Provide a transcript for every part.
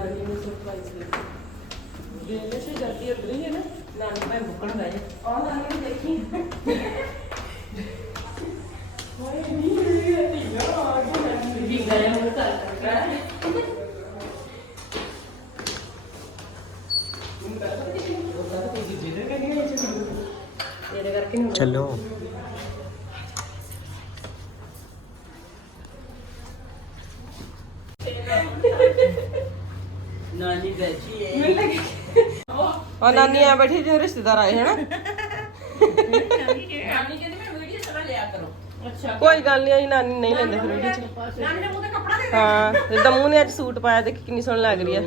ਨਾਨੀ ਨੂੰ ਸਰਪ੍ਰਾਈਜ਼ ਦੇ ਦੇ ਸੇ ਹੀ ਹੈ ਨਾ ਨਾਨੀ ਮੈਂ ਮੁੱਕਣ ਬੈ ਆ ਨਾਨੀ ਨੂੰ ਦੇਖੀ। ਹੋਏ ਨਹੀਂ ਇਹ ਧੀਆ ਆ ਕੇ ਨਾਨੀ ਦੀ ਗਏ ਉਹ ਤਾਂ ਕਰ ਤੇਰੇ ਕਰਕੇ ਨਹੀਂ ਚਲੋ। ਨਾਨੀ ਬੈਠੀ ਹੈ। ਉਹ ਨਾਨੀ ਆ ਬੈਠੀ ਜਿਹਦੇ ਰਿਸ਼ਤੇਦਾਰ ਆਏ ਹਨਾ? ਨਾਨੀ ਕਹਿੰਦੀ ਮੈਂ ਵੀਡੀਓ ਸਾਰਾ ਲਿਆ ਕਰੋ। ਅੱਛਾ। ਕੋਈ ਗੱਲ ਨਹੀਂ ਅਸੀਂ ਨਾਨੀ ਨਹੀਂ ਲੈਂਦੇ ਫਿਰ ਵੀਡੀਓ ਚ ਨਾਨੀ ਨੇ ਮੂੰਹ ਤੇ ਕੱਪੜਾ ਦੇ ਹਾਂ ਤੇ ਦਮੂ ਨੇ ਅੱਜ ਸੂਟ ਪਾਇਆ ਦੇਖ ਕਿੰਨੀ ਸੋਹਣੀ ਲੱਗ ਰਹੀ ਆ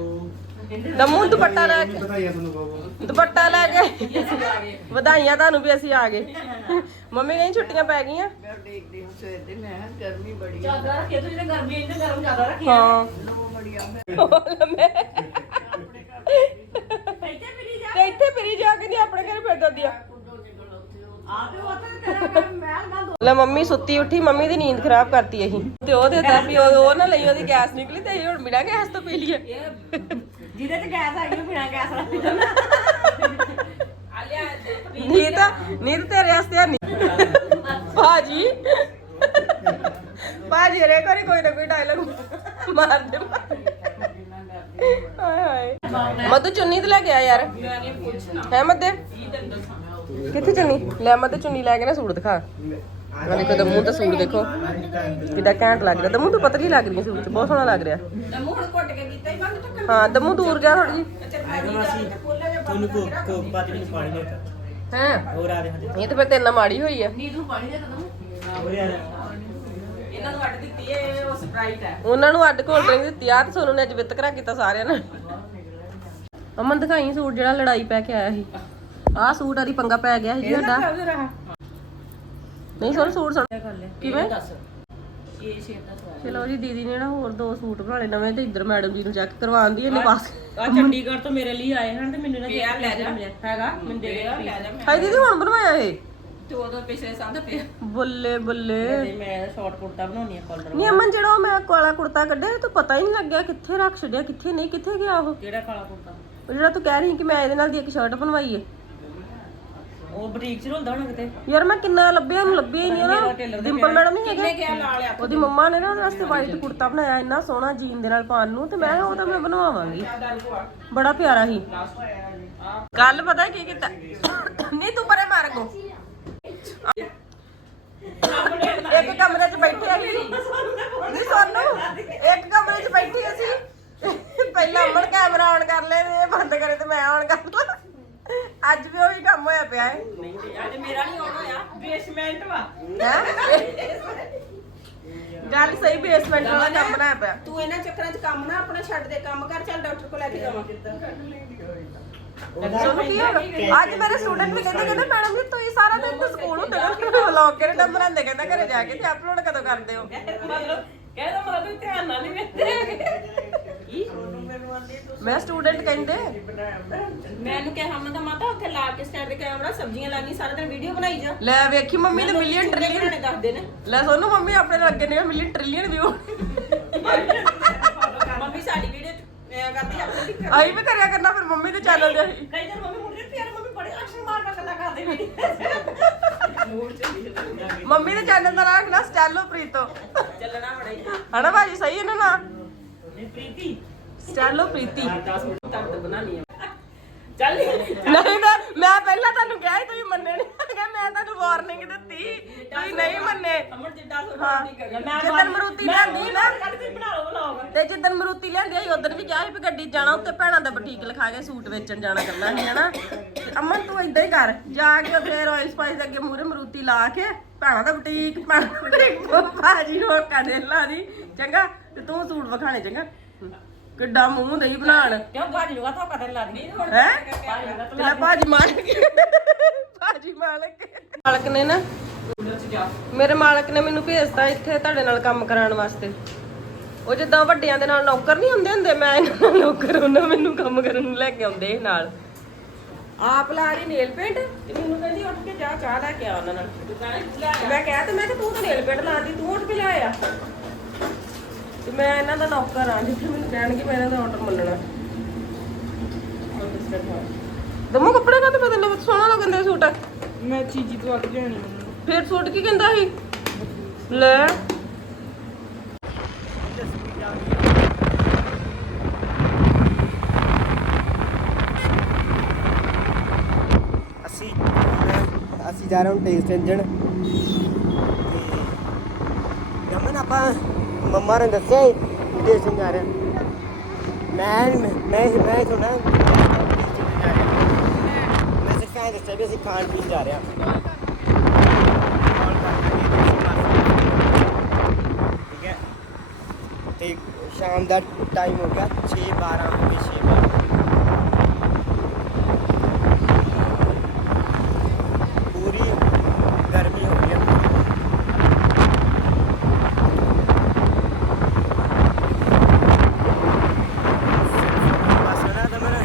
ਦਮੂ ਦੁਪੱਟਾ ਲੈ ਕੇ ਵਧਾਈਆਂ ਤੁਹਾਨੂੰ ਬਾਬਾ ਦੁਪੱਟਾ ਲੈ ਕੇ। ਵਧਾਈਆਂ ਤੁਹਾਨੂੰ ਵੀ ਅਸੀਂ ਆ ਗਏ। ਮੰਮੀ ਕਹਿੰਦੀ ਛੁੱਟੀਆਂ ਪੈ ਗਈਆਂ। ਮੈਂ ਦੇਖਦੀ ਹਾਂ ਸਵੇਰ ਦੇ ਮੈਂ ਕਿਹਾ ਗਰਮੀ ਬੜੀ ਆ। ਜ਼ਿਆਦਾ ਰੱਖਿਆ ਤੁਸੀਂ ਤੇ ਗਰਮੀ ਇੰਨੇ ਗਰਮ ਜ਼ਿਆਦਾ ਰੱਖੀ ਹਾਂ। ਲੋ ਮੜੀਆਂ ਮੈਂ। ਇੱਥੇ ਫਿਰੀ ਜਾ। ਤੇ ਇੱਥੇ ਫਿਰੀ ਜਾ ਕੇ ਨਹੀਂ ਆਪਣੇ ਘਰ ਫਿਰ ਦਾਦੀ ਆ। ਆ ਤੇ ਉਹ ਤੇ ਤੇਰਾ ਕੰਮ ਮਹਿਲ ਨਾ ਦੋ ਲੈ ਮੰਮੀ ਸੁੱਤੀ ਉੱਠੀ ਮੰਮੀ ਦੀ ਨੀਂਦ ਖਰਾਬ ਕਰਤੀ ਅਸੀਂ ਤੇ ਉਹ ਦੇਤਾ ਵੀ ਉਹ ਉਹ ਨਾ ਲਈ ਉਹਦੀ ਗੈਸ ਨਿਕਲੀ ਤੇ ਅਸੀਂ ਹੁਣ ਬਿਨਾਂ ਗੈਸ ਤੋਂ ਪੀ ਲਈਏ। ਜਿਹਦੇ ਤੇ ਗੈਸ ਆਈ ਉਹ ਬਿਨਾ ਗੈਸ ਰੱਖ ਦਿੰਦਾ ਆ ਲਿਆ ਨੀਤ ਨੀਤ ਤੇਰੇ ਵਾਸਤੇ ਆ ਨਹੀਂ ਭਾਜੀ। ਭਾਜੀ ਰੇ ਕਰੀ ਕੋਈ ਨਾ ਕੋਈ ਡਾਇਲੌਗ ਮਾਰ ਦੇ ਹਾਏ ਹਾਏ। ਮਧੂ ਚੁੰਨੀ ਤੇ ਲੈ ਕੇ ਆ ਯਾਰ। ਮੈਂ ਨਹੀਂ ਪੁੱਛਣਾ ਹੈ ਮੱਦੇ ਕੀ ਤੈਨੂੰ ਦੱਸਾਂ ਮੈਂ ਉਹ ਕਿੱਥੇ ਚੁੰਨੀ? ਲੈ ਮੱਦੇ ਚੁੰਨੀ ਲੈ ਕੇ ਨਾ ਸੂਟ ਦਿਖਾ। ਆ ਦੇਖੋ ਤੇ ਮੂੰਹ ਤੇ ਸੂਟ ਦੇਖੋ। ਕਿੱਦਾਂ ਘੈਂਟ ਲੱਗ ਰਿਹਾ। ਦਮੂ ਤੂੰ ਪਤਲੀ ਲੱਗ ਰਹੀ ਸੂਟ ਚ ਬਹੁਤ ਸੋਹਣਾ ਲੱਗ ਰਿਹਾ। ਤੇ ਮੂੰਹ ਹੁਣ ਘੁੱਟ ਕੇ ਕੀਤਾ ਹੀ ਬੰਦ ਟੱਕਰ ਹਾਂ ਦਮੂ ਦੂਰ ਜਾ ਥੋੜੀ ਜੀ ਤੁਹਾਨੂੰ ਕੋ ਕੋ ਬਾਜੀ ਨੂੰ ਪਾਣੀ ਲੈ ਹੈ? ਹੋਰ ਆ ਰਹੇ ਹਾਂ ਇਹ ਤਾਂ ਫਿਰ ਤੇਰੇ ਨਾਲ ਮਾੜੀ ਹੋਈ ਆ। ਨੀਂਦ ਨੂੰ ਪਾਣੀ ਦੇ ਤਾ ਹੋਰ ਯਾਰ ਇਹਨਾਂ ਨੂੰ ਅੱਡ ਦਿੱਤੀ ਹੈ ਇਹ ਉਹ ਸਪਰਾਈਟ ਹੈ। ਉਹਨਾਂ ਨੂੰ ਅੱਡ ਕੋਲ ਡਰਿੰਕ ਦਿੱਤੀ ਆ ਤੇ ਸੋਨੂੰ ਨੇ ਅੱਜ ਵਿਤਕਰਾ ਕੀਤਾ ਸਾਰਿਆਂ ਨਾਲ। ਅਮਨ ਦਿਖਾਈ ਸੂਟ ਜਿਹੜਾ ਲੜਾਈ ਪੈ ਕੇ ਆਇਆ ਸੀ। ਆਹ ਸੂਟ ਆਦੀ ਪੰਗਾ ਪੈ ਗਿਆ ਸੀ ਜੀ ਸਾਡਾ। ਨਹੀਂ ਸੋਨੂੰ ਸੂਟ ਸੁਣ ਕਿਵੇਂ? ਦੱਸ। ਇਹ ਸ਼ੇਪ ਦਾ ਸਵਾਲ ਚਲੋ ਜੀ ਦੀਦੀ ਨੇ ਨਾ ਹੋਰ ਦੋ ਸੂਟ ਬਣਾ ਲਏ ਨਵੇਂ ਤੇ ਇੱਧਰ ਮੈਡਮ ਜੀ ਨੂੰ ਚੈੱਕ ਕਰਵਾਉਂਦੀ ਇਹਨੇ ਪਾਸ ਆ ਚੰਡੀਗੜ੍ਹ ਤੋਂ ਮੇਰੇ ਲਈ ਆਏ ਹਨ ਤੇ ਮੈਨੂੰ ਨਾ ਲੈ ਜਾ। ਹੈਗਾ? ਮੈਨੂੰ ਦੇ ਪਿਆ ਲੈ ਜਾ ਮੈਂ ਹਾਏ ਦੀਦੀ ਹੁਣ ਬਣਵਾਇਆ ਇਹ? ਤੇ ਉਦੋਂ ਪਿਛਲੇ ਸਾਲ ਦਾ ਪਿਆ। ਬੱਲੇ ਬੱਲੇ। ਤੇ ਮੈਂ ਸ਼ਾਰਟ ਕੁੜਤਾ ਬਣਾਉਣੀ ਆ ਕਾਲਰ ਨਹੀਂ ਅਮਨ ਜਿਹੜਾ ਉਹ ਮੈਂ ਕਾਲਾ ਕੁੜਤਾ ਕੱਢਿਆ ਤੂੰ ਪਤਾ ਹੀ ਨਹੀਂ ਲੱਗਿਆ ਕਿੱਥੇ ਰੱਖ ਛੱਡਿਆ ਕਿੱਥੇ ਨਹੀਂ ਕਿੱਥੇ ਗਿਆ ਉਹ? ਕਿਹੜਾ ਕਾਲਾ ਕੁੜਤਾ? ਉਹ ਜਿਹੜਾ ਤੂੰ ਕਹਿ ਰਹੀ ਸੀ ਕਿ ਮੈਂ ਇਹਦੇ ਨਾਲ ਦੀ ਇੱਕ ਸ਼ਰਟ ਬਣਵਾਈ ਏ ਉਹ ਬੁਟੀਕ ਚ ਰੁਲਦਾ ਹੋਣਾ ਕਿਤੇ? ਯਾਰ ਮੈਂ ਕਿੰਨਾ ਲੱਭਿਆ ਉਹਨੂੰ ਲੱਭਿਆ ਹੀ ਨਹੀਂ ਮੇਰਾ ਉਹ ਟੇਲਰ ਦੇ ਡਿੰਪਲ ਮੈਡਮ ਨਹੀਂ ਹੈਗੇ। ਕਿਆ ਲਾ ਲਿਆ ਉਹਦੀ ਮੰਮਾ ਨੇ ਨਾ ਉਹਦੇ ਵਾਸਤੇ ਵਾਈਟ ਕੁੜਤਾ ਬਣਾਇਆ ਇੰਨਾ ਸੋਹਣਾ ਜੀਨ ਦੇ ਨਾਲ ਪਾਉਣ ਨੂੰ ਤੇ ਮੈਂ ਕਿਹਾ ਉਹ ਤਾਂ ਮੈਂ ਬਣਵਾਵਾਂਗੀ। ਬੜਾ ਪਿਆਰਾ ਸੀ। ਕੱਲ ਪਤਾ ਕੀ ਕੀਤਾ? ਨਹੀਂ ਤੂੰ ਪਰੇ ਮਾਰ ਗੋ ਇੱਕ ਕਮਰੇ 'ਚ ਬੈਠੇ ਆ ਨਹੀਂ ਸਾਨੂੰ ਇੱਕ ਕਮਰੇ 'ਚ ਬੈਠੇ ਅਸੀਂ। ਪਹਿਲਾਂ ਅਮਨ ਕੈਮਰਾ ਆਨ ਕਰ ਲੈ ਇਹ ਬੰਦ ਕਰੇ ਤੇ ਮੈਂ ਆਨ ਕਰ ਲਾਂ। ਅੱਜ ਵੀ ਉਹੀ ਕੰਮ ਹੋਇਆ ਪਿਆ ਹੈ। ਅੱਜ ਮੇਰਾ ਨਹੀਂ ਆਉਣ ਹੋਇਆ। ਬੇਸਮੈਂਟ ਵਾ। ਹੈਂ? ਗੱਲ ਸਹੀ ਬੇਸਮੈਂਟ ਵਾਲਾ ਕੰਮ ਬਣਾਇਆ ਪਿਆ। ਤੂੰ ਇਹਨਾਂ ਚੱਕਰਾਂ 'ਚ ਕੰਮ ਨਾ ਆਪਣਾ ਛੱਡ ਦੇ ਕੰਮ ਕਰ ਚੱਲ ਡਾਕਟਰ ਕੋਲ ਲੈ ਕੇ ਜਾਵਾਂ ਤੁਹਾਨੂੰ ਕੀ ਹੋ ਗਿਆ? ਅੱਜ ਮੇਰੇ ਸਟੂਡੈਂਟ ਵੀ ਕਹਿੰਦੇ ਕਹਿੰਦੇ ਮੈਡਮ ਜੀ ਤੁਸੀਂ ਸਾਰਾ ਦਿਨ ਤੇ ਸਕੂਲ ਹੁੰਦੇ ਹੋ ਵਲੌਗ ਕਿਹੜੇ ਟਾਈਮ ਬਣਾਉਂਦੇ? ਕਹਿੰਦਾ ਘਰੇ ਜਾ ਕੇ ਤੇ ਅਪਲੋਡ ਕਦੋਂ ਕਰਦੇ ਹੋ? ਮਤਲਬ ਕਹਿੰਦਾ ਮਤਲਬ ਤੂੰ ਧਿਆਨ ਨਾਲ ਨਹੀਂ ਵੇਖਦੇ ਕੀ? ਮੈਂ ਸਟੂਡੈਂਟ ਕਹਿੰਦੇ। ਮੈਨੂੰ ਕਿਹਾ ਹਮਨ ਦਾ ਮਾਤਾ ਉੱਥੇ ਲਾ ਕੇ ਸਟੈਂਡ ਤੇ ਕੈਮਰਾ ਸਬਜ਼ੀਆਂ ਲਾਣੀ ਸਾਰਾ ਦਿਨ ਵੀਡੀਓ ਬਣਾਈ ਜਾ। ਲੈ ਵੇਖੀ ਮੰਮੀ ਨੇ ਮਿਲੀਅਨ ਟ੍ਰਿਲੀਅਨ ਬਣਾਣੇ ਦੱਸਦੇ ਨੇ। ਲੈ ਸੋਨੂੰ ਮੰਮੀ ਆਪਣੇ ਨਾਲ ਅੱਗੇ ਨੇ ਮਿਲੀਅਨ ਟ੍ਰਿਲੀਅਨ ਵਿਊ ਮੰਮੀ ਸਾਡੀ ਵੀਡੀਓ ਮੈਂ ਕਰਦੀ ਆਪਣੇ ਦੀ ਆਈ ਵੀ ਕਰਿਆ ਕਰਨਾ ਫਿਰ ਮੰਮੀ ਦੇ ਚੈਨਲ ਤੇ ਹੀ। ਕਈ ਦਿਨ ਮੰਮੀ ਮੁੰਡੇ ਪਿਆਰ ਮੰਮੀ ਬੜੇ ਐਕਸ਼ਨ ਮਾਰ ਕੇ ਗੱਲਾਂ ਕਰਦੇ ਚ ਮੰਮੀ ਦੇ ਚੈਨਲ ਦਾ ਨਾਮ ਰੱਖਣਾ ਸਟੈਲੋ ਪ੍ਰੀਤੋ। ਚੱਲਣਾ ਬੜਾ ਹੀ। ਹਨਾ ਭਾਜੀ ਸਹੀ ਹੈ ਨਾ ਨਾਂ? ਪ੍ਰੀਤੀ। ਸਟੈਲੋ ਪ੍ਰੀਤੀ 10 ਮਿੰਟ ਤੱਕ ਤਾਂ ਬਣਾਣੀ ਆ। ਚੱਲ। ਨਹੀਂ ਨਾ ਮੈਂ ਪਹਿਲਾਂ ਤੁਹਾਨੂੰ ਕਿਹਾ ਸੀ ਤੁਸੀਂ ਮੰਨੇ ਨਹੀਂ ਹੈਗੇ ਮੈਂ ਤੁਹਾਨੂੰ ਵਾਰਨਿੰਗ ਦਿੱਤੀ ਤੁਸੀਂ ਨਹੀਂ ਮੰਨੇ। ਅਮਰ ਜਿੱਡਾ ਸੋ ਹਾਂ। ਨਹੀਂ ਕਰਨਾ ਜਿੱਦਣ ਮਰੂਤੀ ਲਿਆਂਦੀ ਨਾ। ਕੇ ਬਣਾ ਲਓ ਬਲੌਗ ਤੇ ਜਿੱਦਣ ਮਰੂਤੀ ਲਿਆਂਦੀ ਆਈ ਉਦੋਂ ਵੀ ਕਿਹਾ ਸੀ ਵੀ ਗੱਡੀ 'ਚ ਜਾਣਾ ਉੱਤੇ ਭੈਣਾਂ ਦਾ ਬੁਟੀਕ ਲਿਖਾ ਕੇ ਸੂਟ ਵੇਚਣ ਜਾਣਾ ਕਰਨਾ ਸੀ ਹਨਾ? ਤੇ ਅਮਨ ਤੂੰ ਇਦਾਂ ਹੀ ਕਰ। ਜਾ ਕੇ ਉੱਥੇ ਰਾਇਲ ਸਪਾਈਸ ਦੇ ਅੱਗੇ ਮੂਰੇ ਮਰੂਤੀ ਲਾ ਕੇ ਭੈਣਾਂ ਦਾ ਬੁਟੀਕ ਭੈਣਾਂ ਦਾ ਬੁਟੀਕ ਭਾਜੀ ਨੂੰ ਕਾਡੇ ਲਾ ਦੀ ਚੰਗਾ? ਤੇ ਤੂੰ ਸੂਟ ਵਿਖਾਣੇ ਚੰਗਾ? ਕਿੱਡਾ ਮੂੰਹ ਦੇਈ ਬਣਾਣ ਕਿਉਂ ਗਾੜੀ ਨੂੰ ਕਾ ਕਦਰ ਲਾ ਦੀ ਹੈ? ਤੇਰਾ ਭਾਜੀ ਮਾਲਕ। ਭਾਜੀ ਮਾਲਕ। ਮਾਲਕ ਨੇ ਨਾ ਮੇਰੇ ਮਾਲਕ ਨੇ ਮੈਨੂੰ ਭੇਜਤਾ ਇੱਥੇ ਤੁਹਾਡੇ ਨਾਲ ਕੰਮ ਕਰਾਉਣ ਵਾਸਤੇ। ਉਹ ਜਿੱਦਾਂ ਵੱਡਿਆਂ ਦੇ ਨਾਲ ਨੌਕਰ ਨਹੀਂ ਹੁੰਦੇ ਹੁੰਦੇ ਮੈਂ ਇਹਨਾਂ ਨਾਲ ਨੌਕਰ ਉਹਨਾਂ ਮੈਨੂੰ ਕੰਮ ਕਰਨ ਨੂੰ ਲੈ ਕੇ ਆਉਂਦੇ ਇਹ ਨਾਲ। ਆਪ ਲਾ ਰਹੀ ਨੇਲ ਪੇਂਟ? ਤੇ ਮੈਨੂੰ ਕਹਿੰਦੀ ਉੱਠ ਕੇ ਜਾ ਚਾਹ ਲੈ ਕੇ ਆ ਉਹਨਾਂ ਨਾਲ। ਮੈਂ ਕਿਹਾ ਤੇ ਮੈਂ ਕਿ ਤੂੰ ਤਾਂ ਨੇਲ ਪੇਂਟ ਲਾਦੀ ਤੂੰ ਉੱਠ ਕੇ ਲਿਆਇਆ ਤੇ ਮੈਂ ਇਹਨਾਂ ਦਾ ਨੌਕਰ ਆ ਜਿੱਥੇ ਮੈਨੂੰ ਕਹਿਣਗੇ ਮੈਂ ਇਹਨਾਂ ਦਾ ਆਰਡਰ ਮੰਨਣਾ। ਦਮੋ ਕੱਪੜੇ ਕਾ ਤੇ ਬਦਲ ਸੋਹਣਾ ਲੱਗਦਾ ਸੂਟ। ਮੈਂ ਚੀਜੀ ਤੋਂ ਅੱਗ ਜਾਣੀ ਫੇਰ ਸੂਟ ਕੀ ਕਹਿੰਦਾ ਸੀ? ਲੈ। ਅਸੀਂ ਅਸੀਂ ਜਾ ਰਹੇ ਹਾਂ ਟੇਸਟ ਇੰਜਣ ਤੇ ਗਮਨ ਆਪਾਂ ਮੰਮਾ ਨੇ ਦੱਸਿਆ ਟੇਸਟ ਇੰਜਣ ਜਾ ਰਿਹਾ ਮੈਂ ਮੈਂ ਮੈਂ ਮੈਂ ਥੋੜਾ ਮੈਂ ਸਿਰਫ ਇਹ ਦੱਸਿਆ ਵੀ ਅਸੀਂ ਖਾਣ ਪੀਣ ਜਾ ਰਿਹਾ ਠੀਕ ਹੈ? ਤੇ ਸ਼ਾਮ ਦਾ ਟਾਈਮ ਹੋ ਗਿਆ 6 12 ਹੋ 6 12 ਪੂਰੀ ਗਰਮੀ ਹੋ ਗਈ ਹੈ ਬਸ ਨਾ ਤਾਂ ਮੈਂ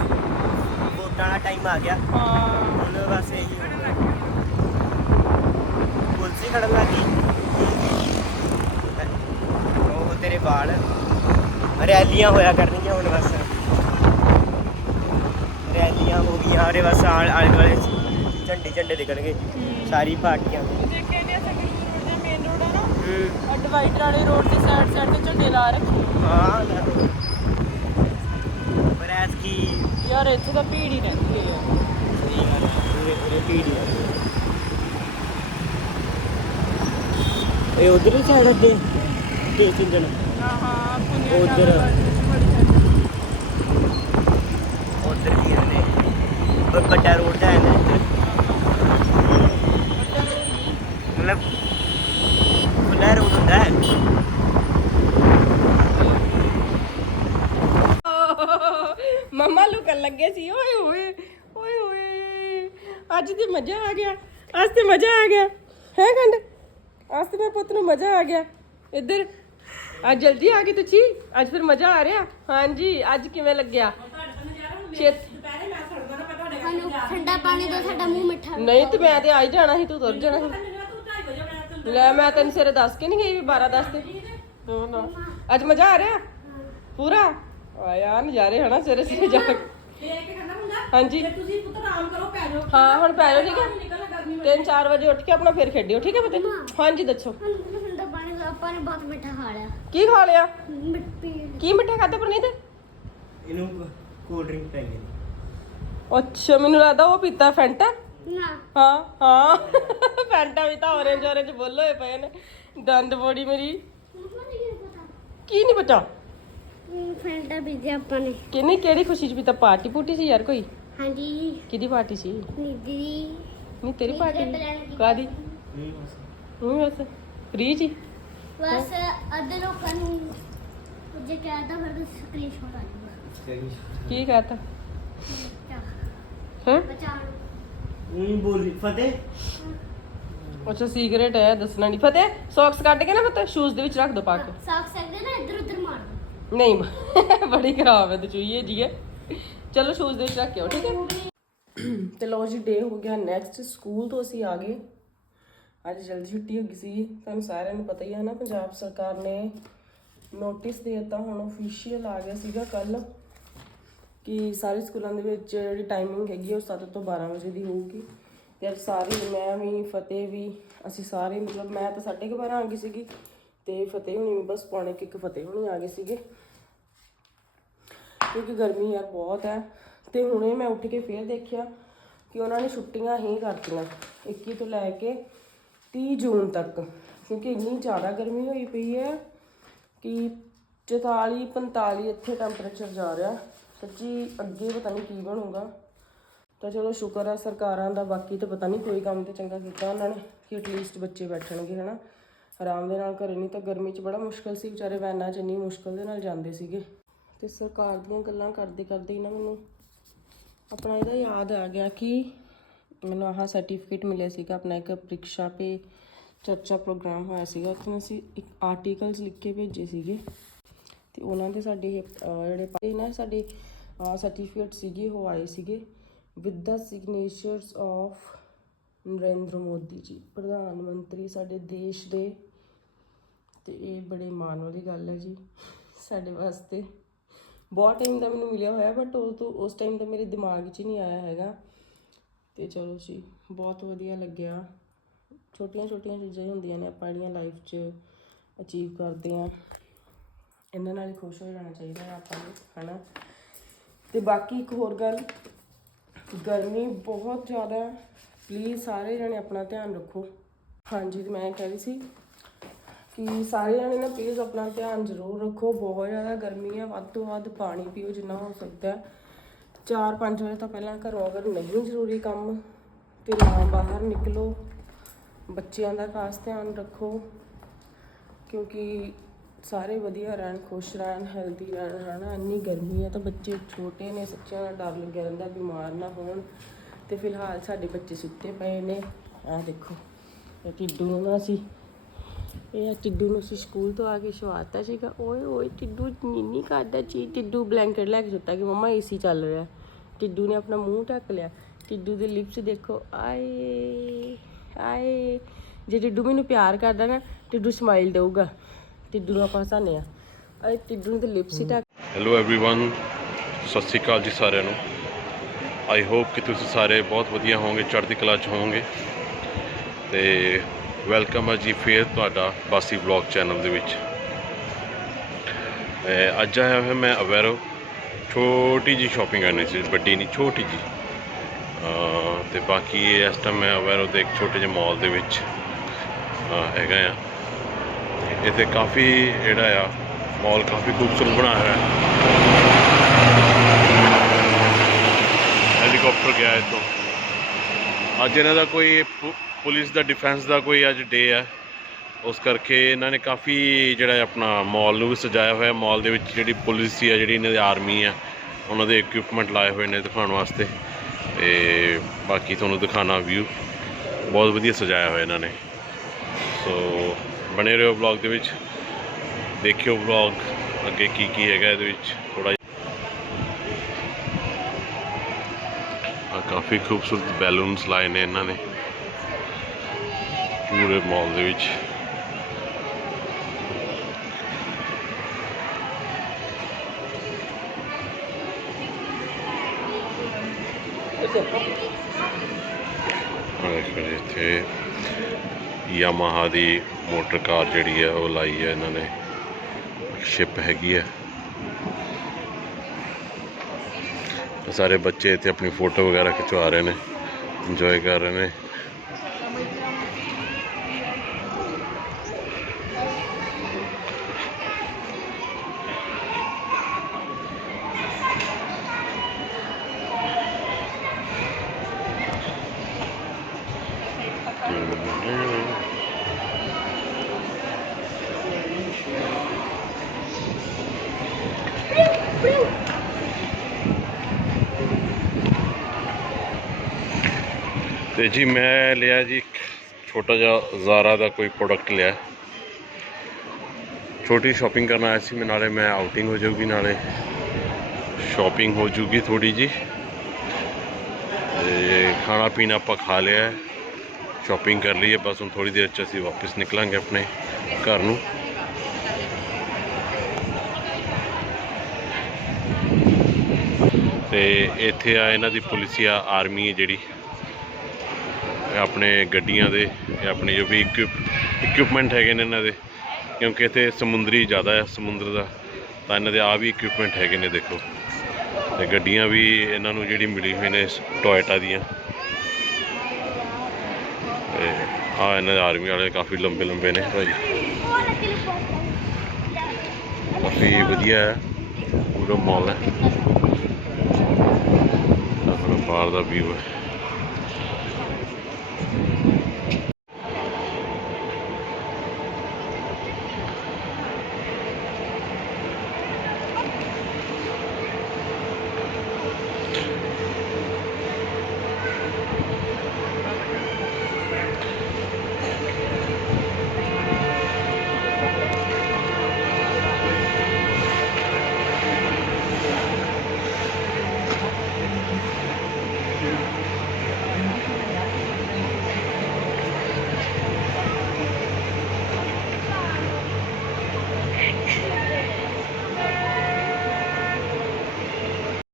ਵੋਟਾਂ ਵਾਲਾ ਟਾਈਮ ਆ ਗਿਆ ਹੁਣ ਬਸ ਇਹੀ ਹੋਣਾ। ਪੁਲਿਸ ਹੀ ਖੜਨ ਲੱਗੀ ਉਹ ਤੇਰੇ ਵਾਲ ਰੈਲੀਆਂ ਹੋਇਆ ਕਰਨਗੀਆਂ ਹੁਣ ਬਸ। ਰੈਲੀਆਂ ਹੋ ਗਈਆਂ ਉਹਦੇ ਬਸ ਆਲੇ ਆਲੇ ਦੁਆਲੇ ਝੰਡੇ ਝੰਡੇ ਦਿਖਣਗੇ। ਸਾਰੀ ਪਾਰਟੀਆਂ ਦੇ। ਦੇਖਿਆ ਨਹੀਂ ਸੰਗਰੂਰ ਰੋਡ ਦੇ ਮੇਨ ਰੋਡ ਆ ਨਾ? ਡਿਵਾਈਡਰ ਵਾਲੇ ਰੋਡ ਦੇ ਸਾਈਡ ਸਾਈਡ ਤੇ ਝੰਡੇ ਲਾ ਰੱਖੇ। ਹਾਂ ਪਰ ਐਸ ਕੀ ਯਾਰ ਇੱਥੇ ਤਾਂ ਭੀੜ ਹੀ ਰਹਿੰਦੀ ਹੈ ਇਹ ਉਧਰ ਹੀ ਸਾਈਡ ਅੱਗੇ? ਤੇ ਪੁੰਨੇ ਉੱਧਰ। ਉਧਰ ਹੀ ਨੇ। ਉਹ ਵੱਡਾ ਰੋਡ ਦਾ ਹੈ ਨਾ ਇੱਧਰ। ਮਤਲਬ ਖੁੱਲਾ ਰੋਡ ਹੁੰਦਾ ਹੈ। ਮੰਮਾ ਲੁਕਣ ਲੱਗੇ ਸੀ। ਓਏ ਹੋਏ ਓਏ ਹੋਏ। ਅੱਜ ਤੇ ਮਜ਼ਾ ਆ ਗਿਆ। ਅੱਜ ਤੇ ਮਜ਼ਾ ਆ ਗਿਆ। ਹੈ ਗੰਡ ਅੱਜ ਤੇ ਮੇਰੇ ਪੁੱਤ ਨੂੰ ਮਜ਼ਾ ਆ ਗਿਆ। ਇੱਧਰ ਅੱਜ ਜਲਦੀ ਆ ਗਈ ਤੁਸੀਂ? ਅੱਜ ਫਿਰ ਮਜ਼ਾ ਆ ਰਿਹਾ? ਹਾਂਜੀ ਅੱਜ ਕਿਵੇਂ ਲੱਗਿਆ? ਛੇਤ ਸਾਨੂੰ ਠੰਡਾ ਪਾਣੀ ਦੋ ਸਾਡਾ ਮੂੰਹ ਮਿੱਠਾ ਨਹੀਂ ਤੇ ਮੈਂ ਤੇ ਆ ਹੀ ਜਾਣਾ ਸੀ ਤੂੰ ਤੁਰ ਜਾਣਾ ਸੀ। ਲੈ ਮੈਂ ਤੈਨੂੰ ਸਵੇਰੇ ਦੱਸ ਕੇ ਨਹੀਂ ਗਈ ਵੀ 12 10 ਤੇ। ਨਾ। ਅੱਜ ਮਜ਼ਾ ਆ ਰਿਹਾ? ਪੂਰਾ? ਆ ਯਾਰ ਨਜ਼ਾਰੇ ਹਨਾ ਸਵੇਰੇ ਸਵੇਰੇ ਜਾ ਕੇ। ਹਾਂਜੀ। ਤੁਸੀਂ ਪੁੱਤ ਆਰਾਮ ਕਰੋ ਪੈ ਜਾਓ। ਹਾਂ ਹੁਣ ਪੈ ਜਾਓ ਠੀਕ ਹੈ। 3-4 ਵਜੇ ਉੱਠ ਕੇ ਆਪਣਾ ਫਿਰ ਖੇਡਿਓ ਠੀਕ ਹੈ ਪਤੇ? ਹਾਂਜੀ ਦੱਸੋ। ਆਪਾਂ ਨੇ ਬਹੁਤ ਮਿੱਠਾ ਖਾ ਲਿਆ। ਕੀ ਖਾ ਲਿਆ? ਮਿੱਟੀ ਕੀ ਮਿੱਠਾ ਖਾਦਾ ਪਰ ਨਹੀਂ ਤੇ ਇਹਨੂੰ ਕੋਲਡ ਡਰਿੰਕ ਚਾਹੀਦੀ ਅੱਛਾ ਮੈਨੂੰ ਲੱਗਦਾ ਉਹ ਪੀਤਾ ਫੈਂਟਾ ਨਾ। ਹਾਂ ਹਾਂ। ਫੈਂਟਾ ਵੀ ਤਾਂ orange orange ਬੋਲ ਹੋਏ ਪਏ ਨੇ। ਦੰਦ ਬੋੜੀ ਮੇਰੀ। ਮੰਮਾ ਨੇ ਕੀ ਪਤਾ? ਕੀ ਨਹੀਂ ਪਤਾ? ਫੈਂਟਾ ਪੀਜੇ ਆਪਾਂ ਨੇ। ਕਿੰਨੀ ਕਿਹੜੀ ਖੁਸ਼ੀ ਚ ਪੀਤਾ? ਪਾਰਟੀ ਪੂਟੀ ਸੀ ਯਾਰ ਕੋਈ? ਹਾਂਜੀ। ਕਿਹਦੀ ਪਾਰਟੀ ਸੀ? ਨਿੱਦੀ ਨਹੀਂ ਤੇਰੀ ਪਾਰਟੀ ਕਾਦੀ ਨਹੀਂ ਬਸ। ਹੂੰ ਬਸ। ਫ੍ਰੀ ਜੀ ਬਸ ਅੱਧੇ ਲੋਕਾਂ ਨੂੰ ਜੇ ਕਹਿਤਾ ਫਿਰ ਸਕਰੀਨਸ਼ਾਟ ਆ ਜਾਊਗਾ। ਕੀ ਕਹਤਾ? ਹਾਂ? ਬਚਾਉਣ ਉਹੀ ਬੋਲੀ ਫਤਿਹ। ਅੱਛਾ ਸੀਕ੍ਰੇਟ ਹੈ ਦੱਸਣਾ ਨਹੀਂ। ਫਤਿਹ ਸੌਕਸ ਕੱਢ ਕੇ ਨਾ ਪਤਾ ਸ਼ੂਜ਼ ਦੇ ਵਿੱਚ ਰੱਖ ਦੋ ਪਾ ਕੇ। ਸਾਫ਼ ਸਕਦੇ ਨਾ ਇੱਧਰ ਉੱਧਰ ਮਾਰ ਦਿਓ। ਨਹੀਂ ਬੜੀ ਖਰਾਬ ਹੈ ਤੇ ਚੂਹੀਏ ਜੀ ਹੈ ਚਲੋ ਸ਼ੂਜ਼ ਦੇ ਵਿੱਚ ਰੱਖ ਕੇ ਆਓ ਠੀਕ ਹੈ? ਤੇ ਲੋ ਜੀ ਡੇ ਹੋ ਗਿਆ ਨੈਕਸਟ ਸਕੂਲ ਤੋਂ ਅਸੀਂ ਆ ਗਏ। ਅੱਜ ਜਲਦੀ ਛੁੱਟੀ ਹੋ ਗਈ ਸੀ। ਤੁਹਾਨੂੰ ਸਾਰਿਆਂ ਨੂੰ ਪਤਾ ਹੀ ਹੈ ਨਾ, ਪੰਜਾਬ ਸਰਕਾਰ ਨੇ ਨੋਟਿਸ ਦੇ ਦਿੱਤਾ, ਹੁਣ ਅਫੀਸ਼ੀਅਲ ਆ ਗਿਆ ਸੀਗਾ ਕੱਲ ਕਿ ਸਾਰੇ ਸਕੂਲਾਂ ਦੇ ਵਿੱਚ ਜਿਹੜੀ ਟਾਈਮਿੰਗ ਹੈਗੀ ਉਹ 7 ਤੋਂ 12 ਵਜੇ ਦੀ ਹੋਊਗੀ। ਤੇ ਅੱਜ ਸਾਰੇ, ਮੈਂ ਵੀ, ਫਤਿਹ ਵੀ, ਅਸੀਂ ਸਾਰੇ ਮਤਲਬ ਮੈਂ ਤਾਂ 12:30 ਆ ਗਈ ਸੀਗੀ ਤੇ ਫਤਿਹ ਹੁਣੀ ਵੀ ਬਸ ਪੌਣੇ ਕਿ ਇੱਕ ਫਤਿਹ ਹੁਣੀ ਆ ਗਏ ਸੀਗੇ। ਕਿਉਂਕਿ ਗਰਮੀ ਯਾਰ ਬਹੁਤ ਹੈ। ਤੇ ਹੁਣੇ ਮੈਂ ਉੱਠ ਕੇ ਫੇਰ ਦੇਖਿਆ ਕਿ ਉਹਨਾਂ ਨੇ ਛੁੱਟੀਆਂ ਹੀ ਕਰਤੀਆਂ 21 ਤੋਂ ਲੈ ਕੇ 30 ਜੂਨ ਤੱਕ, ਕਿਉਂਕਿ ਇੰਨੀ ਜ਼ਿਆਦਾ ਗਰਮੀ ਹੋਈ ਪਈ ਹੈ ਕਿ 44 45 ਇੱਥੇ ਟੈਂਪਰੇਚਰ ਜਾ ਰਿਹਾ। ਸੱਚੀ ਅੱਗੇ ਪਤਾ ਨਹੀਂ ਕੀ ਬਣੂਗਾ। ਤਾਂ ਚਲੋ ਸ਼ੁਕਰ ਹੈ ਸਰਕਾਰਾਂ ਦਾ, ਬਾਕੀ ਤਾਂ ਪਤਾ ਨਹੀਂ ਕੋਈ ਕੰਮ ਤੇ ਚੰਗਾ ਕੀਤਾ ਉਹਨਾਂ ਨੇ ਕਿ ਐਟਲੀਸਟ ਬੱਚੇ ਬੈਠਣਗੇ, ਹਨਾ। ਆਰਾਮ ਦੇ ਨਾਲ ਘਰੇ, ਨਹੀਂ ਤਾਂ ਗਰਮੀ 'ਚ ਬੜਾ ਮੁਸ਼ਕਲ ਸੀ, ਵਿਚਾਰੇ ਵੈਨਾਂ 'ਚ ਇੰਨੀ ਮੁਸ਼ਕਲ ਦੇ ਨਾਲ ਜਾਂਦੇ ਸੀਗੇ। ਤੇ ਸਰਕਾਰ ਦੀਆਂ ਗੱਲਾਂ ਕਰਦੇ ਕਰਦੇ ਹੀ ਨਾ ਮੈਨੂੰ ਆਪਣਾ ਇਹਦਾ ਯਾਦ ਆ ਗਿਆ ਕਿ ਮੈਨੂੰ ਆਹ ਸਰਟੀਫਿਕੇਟ ਮਿਲਿਆ ਸੀਗਾ, ਆਪਣਾ ਇੱਕ ਪ੍ਰੀਖਿਆ ਪੇ ਚਰਚਾ ਪ੍ਰੋਗਰਾਮ ਹੋਇਆ ਸੀਗਾ। ਉੱਥੇ ਅਸੀਂ ਇੱਕ ਆਰਟੀਕਲਸ ਲਿਖ ਕੇ ਭੇਜੇ ਸੀਗੇ। ਤੇ ਉਹਨਾਂ ਦੇ ਸਾਡੇ ਜਿਹੜੇ ਪਾਏ ਨਾ ਸਾਡੇ ਸਰਟੀਫਿਕੇਟ ਸੀਗੇ, ਉਹ ਆਏ ਸੀਗੇ with the signatures of Narendra Modi ji. ਪ੍ਰਧਾਨ ਮੰਤਰੀ ਸਾਡੇ ਦੇਸ਼ ਦੇ। ਤੇ ਇਹ ਬੜੇ ਮਾਣ ਵਾਲੀ ਗੱਲ ਹੈ ਜੀ ਸਾਡੇ ਵਾਸਤੇ। ਬਹੁਤ ਟਾਈਮ ਦਾ ਮੈਨੂੰ ਮਿਲਿਆ ਹੋਇਆ ਬਟ ਉਹ ਤੋਂ ਉਸ ਟਾਈਮ ਦਾ ਮੇਰੇ ਦਿਮਾਗ 'ਚ ਹੀ ਨਹੀਂ ਆਇਆ ਹੈਗਾ। ਤੇ ਚਲੋ ਜੀ, ਬਹੁਤ ਵਧੀਆ ਲੱਗਿਆ। ਛੋਟੀਆਂ ਛੋਟੀਆਂ ਚੀਜ਼ਾਂ ਹੀ ਹੁੰਦੀਆਂ ਨੇ, ਆਪਾਂ ਜਿਹੜੀਆਂ ਲਾਈਫ 'ਚ ਅਚੀਵ ਕਰਦੇ ਆ ਇਹਨਾਂ ਨਾਲ ਹੀ ਖੁਸ਼ ਹੋ ਜਾਣਾ ਚਾਹੀਦਾ ਹੈ ਆਪਾਂ ਨੂੰ, ਹਨਾ? ਤੇ ਬਾਕੀ ਇੱਕ ਹੋਰ ਗੱਲ, ਗਰਮੀ ਬਹੁਤ ਜ਼ਿਆਦਾ ਹੈ ਪਲੀਜ਼ ਸਾਰੇ ਜਣੇ ਆਪਣਾ ਧਿਆਨ ਰੱਖੋ। ਹਾਂਜੀ ਤੇ ਮੈਂ ਕਹਿ ਰਹੀ ਸੀ ਕਿ ਸਾਰੇ ਜਣੇ ਨਾ ਪਲੀਜ਼ ਆਪਣਾ ਧਿਆਨ ਜ਼ਰੂਰ ਰੱਖੋ। ਬਹੁਤ ਜ਼ਿਆਦਾ ਗਰਮੀ ਹੈ, ਵੱਧ ਤੋਂ ਵੱਧ ਪਾਣੀ ਪੀਓ ਜਿੰਨਾ ਹੋ ਸਕਦਾ ਹੈ। 4-5 ਵਜੇ ਤੋਂ ਪਹਿਲਾਂ ਘਰੋਂ ਅਗਰ ਨਹੀਂ ਜ਼ਰੂਰੀ ਕੰਮ, ਤੇ ਨਾ ਬਾਹਰ ਨਿਕਲੋ। ਬੱਚਿਆਂ ਦਾ ਖਾਸ ਧਿਆਨ ਰੱਖੋ, ਕਿਉਂਕਿ ਸਾਰੇ ਵਧੀਆ ਰਹਿਣ, ਖੁਸ਼ ਰਹਿਣ ਹੈਲਦੀ ਰਹਿਣ, ਹਨਾ? ਇੰਨੀ ਗਰਮੀ ਹੈ ਤਾਂ ਬੱਚੇ ਛੋਟੇ ਨੇ, ਸੱਚਿਆਂ ਦਾ ਡਰ ਲੱਗਿਆ ਰਹਿੰਦਾ, ਬਿਮਾਰ ਨਾ ਹੋਣ। ਤੇ ਫਿਲਹਾਲ ਸਾਡੇ ਬੱਚੇ ਸੁੱਤੇ ਪਏ ਨੇ। ਆਹ ਦੇਖੋ, ਇਹ ਟਿੱਡੂ ਨੂੰ ਨਾ ਅਸੀਂ, ਇਹ ਟਿੱਡੂ ਨੂੰ ਅਸੀਂ ਸਕੂਲ ਤੋਂ ਆ ਕੇ ਸ਼ਵਾਤਾ ਸੀਗਾ। ਓਏ ਓਏ ਟਿੱਡੂ ਨੀਨੀ ਕਰਦਾ ਚੀ ਟਿੱਡੂ ਬਲੈਂਕਟ ਲੈ ਕੇ ਸੁੱਤਾ ਕਿ ਮਮਾ ਏਸੀ ਚੱਲ ਰਿਹਾ। ਟਿੱਡੂ ਨੇ ਆਪਣਾ ਮੂੰਹ ਢੱਕ ਲਿਆ ਟਿੱਡੂ ਦੇ ਲਿਪਸ ਦੇਖੋ ਆਏ ਆਏ ਜੇ ਟਿੱਡੂ ਮੈਨੂੰ ਪਿਆਰ ਕਰਦਾ ਨਾ ਟਿੱਡੂ ਸਮਾਈਲ ਦੇਊਗਾ ਟਿੱਡੂ ਨੂੰ ਆਪਾਂ ਹਸਾਨੇ ਆ ਅਰੇ ਟਿੱਡੂ ਨੇ ਤੇ ਲਿਪਸ ਹੀ ਢੱਕ ਹੈਲੋ एवरीवन ਸਤਿ ਸ਼੍ਰੀ ਅਕਾਲ ਜੀ ਸਾਰਿਆਂ ਨੂੰ ਆਈ ਹੋਪ ਕਿ ਤੁਸੀਂ ਸਾਰੇ ਬਹੁਤ ਵਧੀਆ ਹੋਵੋਗੇ ਚੜ੍ਹਦੀ ਕਲਾ 'ਚ ਹੋਵੋਗੇ ਤੇ ਵੈਲਕਮ ਹੈ ਜੀ ਫੇਰ ਤੁਹਾਡਾ ਬਾਸੀ ਵਲੌਗ ਚੈਨਲ ਦੇ ਵਿੱਚ ਅਹ ਅੱਜ ਆਇਆ ਹੋਇਆ ਮੈਂ ਅਵੈਰੋ ਛੋਟੀ ਜੀ ਸ਼ਾਪਿੰਗ ਕਰਨੀ ਸੀ, ਵੱਡੀ ਨਹੀਂ, ਛੋਟੀ ਜੀ ਤੇ ਬਾਕੀ ਇਸ ਟਾਈਮ ਮੈਂ ਅਵੈਰੋ ਉਹਦੇ ਇੱਕ ਛੋਟੇ ਜਿਹੇ ਮਾਲ ਦੇ ਵਿੱਚ ਹੈਗਾ ਆ। ਇੱਥੇ ਕਾਫੀ ਜਿਹੜਾ ਆ ਮਾਲ ਕਾਫੀ ਖੂਬਸੂਰਤ ਬਣਾਇਆ ਹੋਇਆ ਹੈ। ਹੈਲੀਕਾਪਟਰ ਗਿਆ ਇੱਥੋਂ। ਅੱਜ ਇਹਨਾਂ ਦਾ ਕੋਈ ਪੁ- ਪੁਲਿਸ ਦਾ ਡਿਫੈਂਸ ਦਾ ਕੋਈ ਅੱਜ ਡੇ ਹੈ ਉਸ ਕਰਕੇ ਇਹਨਾਂ ਨੇ ਕਾਫੀ ਜਿਹੜਾ ਆਪਣਾ ਮਾਲ ਨੂੰ ਵੀ ਸਜਾਇਆ ਹੋਇਆ, ਮਾਲ ਦੇ ਵਿੱਚ ਜਿਹੜੀ ਪੁਲਿਸ ਆ, ਜਿਹੜੀ ਇਹਨਾਂ ਦੀ ਆਰਮੀ ਆ, ਉਹਨਾਂ ਦੇ ਇਕਵਿਪਮੈਂਟ ਲਾਏ ਹੋਏ ਨੇ ਦਿਖਾਉਣ ਵਾਸਤੇ। ਤੇ ਬਾਕੀ ਤੁਹਾਨੂੰ ਦਿਖਾਣਾ ਵਿਊ ਬਹੁਤ ਵਧੀਆ ਸਜਾਇਆ ਹੋਇਆ ਇਹਨਾਂ ਨੇ। ਸੋ ਬਣੇ ਰਹੋ ਵਲੌਗ ਦੇ ਵਿੱਚ। ਦੇਖਿਓ ਵਲੌਗ ਅੱਗੇ ਕੀ ਕੀ ਹੈਗਾ ਇਹਦੇ ਵਿੱਚ। ਥੋੜਾ ਆ ਕਾਫੀ ਖੂਬਸੂਰਤ ਬੈਲੂਨਸ ਲਾਏ ਨੇ ਇਹਨਾਂ ਨੇ। ਪੂਰੇ ਮਾਲ ਦੇ ਵਿੱਚ। ਆ ਇੱਥੇ। ਯਾਮਾਹਾ ਦੀ ਮੋਟਰ ਕਾਰ ਜਿਹੜੀ ਹੈ ਉਹ ਲਾਈ ਹੈ ਇਹਨਾਂ ਨੇ। ਸ਼ਿਪ ਹੈਗੀ ਹੈ। ਸਾਰੇ ਬੱਚੇ ਇੱਥੇ ਆਪਣੀ ਫੋਟੋ ਵਗੈਰਾ ਖਿਚਵਾ ਰਹੇ ਨੇ। ਇੰਜੋਏ ਕਰ ਰਹੇ ਨੇ। ਤੇ ਜੀ ਮੈਂ ਲਿਆ ਜੀ ਛੋਟਾ ਜਿਹਾ ਜ਼ਾਰਾ ਦਾ ਕੋਈ ਪ੍ਰੋਡਕਟ ਲਿਆ। ਛੋਟੀ ਸ਼ਾਪਿੰਗ ਕਰਨ ਆਇਆ ਸੀ ਮੈਂ ਨਾਲੇ ਮੈਂ ਆਊਟਿੰਗ ਹੋ ਜਾਊਗੀ, ਨਾਲੇ ਸ਼ਾਪਿੰਗ ਹੋ ਜੂਗੀ ਥੋੜੀ ਜੀ ਤੇ ਖਾਣਾ ਪੀਣਾ ਆਪਾਂ ਖਾ ਲਿਆ ਸ਼ਾਪਿੰਗ ਕਰ ਲਈ ਹੈ ਬਸ ਹੁਣ ਥੋੜੀ ਦੇਰ ਚ ਅਸੀਂ ਵਾਪਸ ਨਿਕਲਾਂਗੇ ਆਪਣੇ ਘਰ ਨੂੰ। ਤੇ ਇੱਥੇ ਆ, ਇਹਨਾਂ ਦੀ ਪੁਲਿਸੀਆ ਆਰਮੀ ਹੈ ਜਿਹੜੀ। ਆਪਣੇ ਗੱਡੀਆਂ ਦੇ ਆਪਣੇ ਜੋ ਵੀ ਇਕਵਿਪਮੈਂਟ ਹੈਗੇ ਨੇ ਇਹਨਾਂ ਦੇ, ਕਿਉਂਕਿ ਇੱਥੇ ਸਮੁੰਦਰੀ ਜ਼ਿਆਦਾ ਹੈ, ਸਮੁੰਦਰ ਦਾ, ਤਾਂ ਇਹਨਾਂ ਦੇ ਆ ਵੀ ਇਕਵਿਪਮੈਂਟ ਹੈਗੇ ਨੇ ਦੇਖੋ। ਤੇ ਗੱਡੀਆਂ ਵੀ ਇਹਨਾਂ ਨੂੰ ਜਿਹੜੀ ਮਿਲੀ ਹੋਈ ਨੇ ਟੋਇਟਾ ਦੀਆਂ। ਤੇ ਆ ਇਹਨਾਂ ਦੇ ਆਰਮੀ ਵਾਲੇ ਕਾਫੀ ਲੰਬੇ ਲੰਬੇ ਨੇ ਭਾਈ। ਕਾਫੀ ਵਧੀਆ ਹੈ, ਪੂਰਾ ਮਾਲ ਹੈ। ਬਾਹਰ ਦਾ ਵੀਊ ਹੈ।